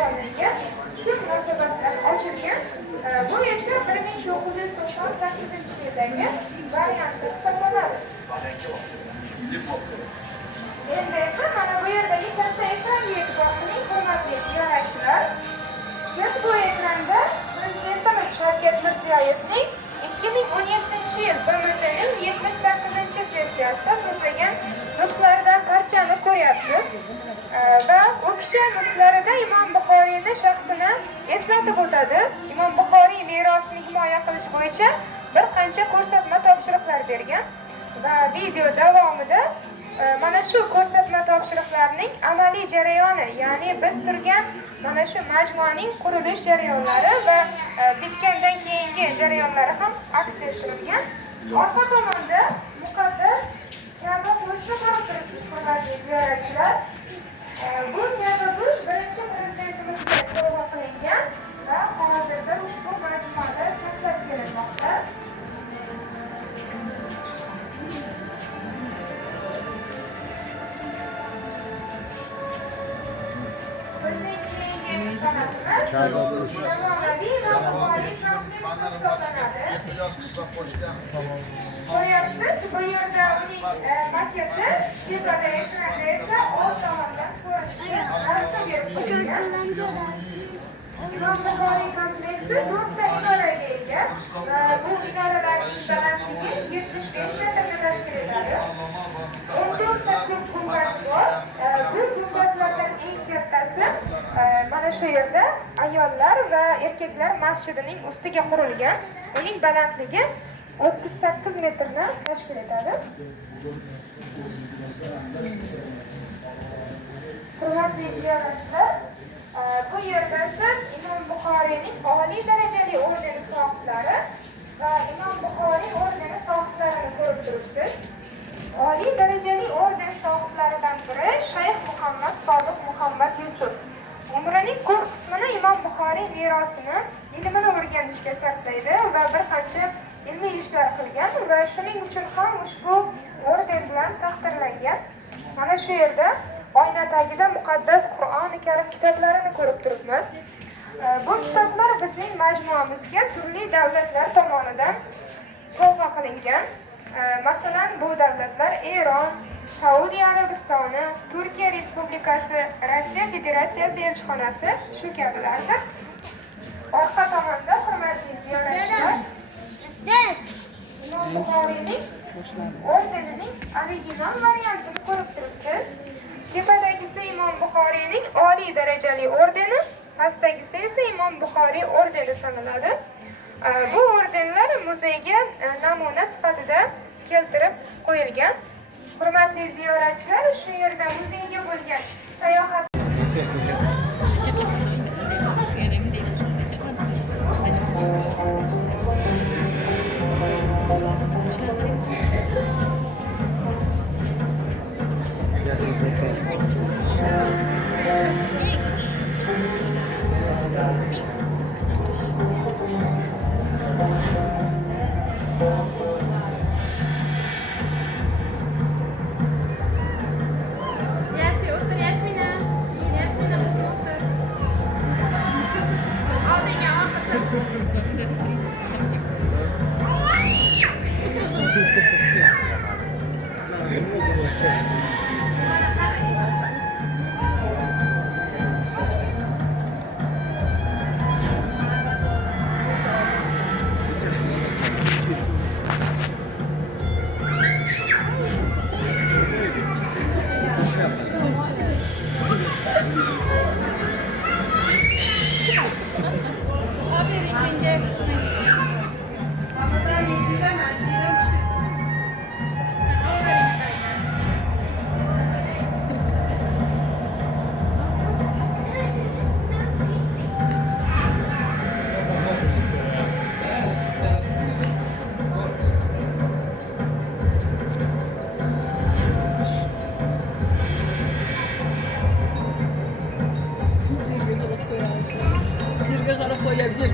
nishonlangan. Shu munosabat bilan ochilgan. Bu esa 1998-yildagi varianti hisoblanadi. Endi esa mana bu yerdagi katta ekranga e'tibor qiling, hurmatli ziyoratchilar. Siz bu ekranda Prezidentimiz Shavkat Mirziyoyevning 2017-yil BMTning 78-sessiyasida so'zlagan nutqlaridan parchani ko'ryapsiz. Va u kishi nutqlarida Imom Buxoriyning shaxsini eslatib o'tadi. Imom Buxoriy merosini himoya qilish bo'yicha bir qancha ko'rsatma topshiriqlar bergan va video davomida mana shu ko'rsatma topshiriqlarining amaliy jarayoni, ya'ni biz turgan mana shu majmuaning qurilish jarayonlari va bitgandan keyingi jarayonlari ham aks ettirilgan. Orqa tomonda muqaddas Ka'ba go'shti ko'rib turibsiz, hurmatli ziyoratchilar. Bu Ka'ba go'sht birinchi prezidentimizga sovg'a qilingan va hozirda ushbu majmuada saqlab kelinmoqda. Ko'ryapsiz, bu yerda uning maketi, tepada ekranda esa old tomondan ko'rinishi ortga berib qo'yilgan. Imom Buxoriy kompleksi 4 ta minoraga ega. Bu minoralarning balandligi 75 metrni tashkil etadi. 14 ta ko'p gumbaz bor. Bu gumbazlardan eng kattasi mana shu yerda ayollar va erkaklar masjidining ustiga qurilgan. Uning balandligi 38 metrni tashkil etadi. Hurmatli ziyoratchilar, bu yerda siz Imom Buxoriyning oliy darajali ordeni sohiblari va Imom Buxoriy ordeni sohiblarini ko'rib turibsiz. Oliy darajali orden sohiblaridan biri Shayx Muhammad Sodiq Muhammad Yusuf. Umrining ko'p qismini Imom Buxoriy merosini, ilmini o'rganishga sarflaydi va bir qancha ilmiy ishlar qilgan va shuning uchun ham ushbu orden bilan taqdirlangan. Mana shu yerda oyna tagida muqaddas Qur'oni Karim kitoblarini ko'rib turibmiz. Bu kitoblar bizning majmuamizga turli davlatlar tomonidan sovg'a qilingan. Masalan, bu davlatlar Eron, Saudiya Arabistoni, Turkiya Respublikasi, Rossiya Federatsiyasi elchixonasi shu kabilardir. Orqa tomonda hurmatli ziyoratchilar, Imom Buxoriyning ordenining original variantini ko'rib turibsiz. Tepadagisi Imom Buxoriyning oliy darajali ordeni, pastdagisi esa Imom Buxoriy ordeni sanaladi. Bu ordenlar muzeyga namuna sifatida keltirib qo'yilgan. Hurmatli ziyoratchilar, shu yerda muzeyga bo'lgan sayohat Yerga qarab qo'yadi.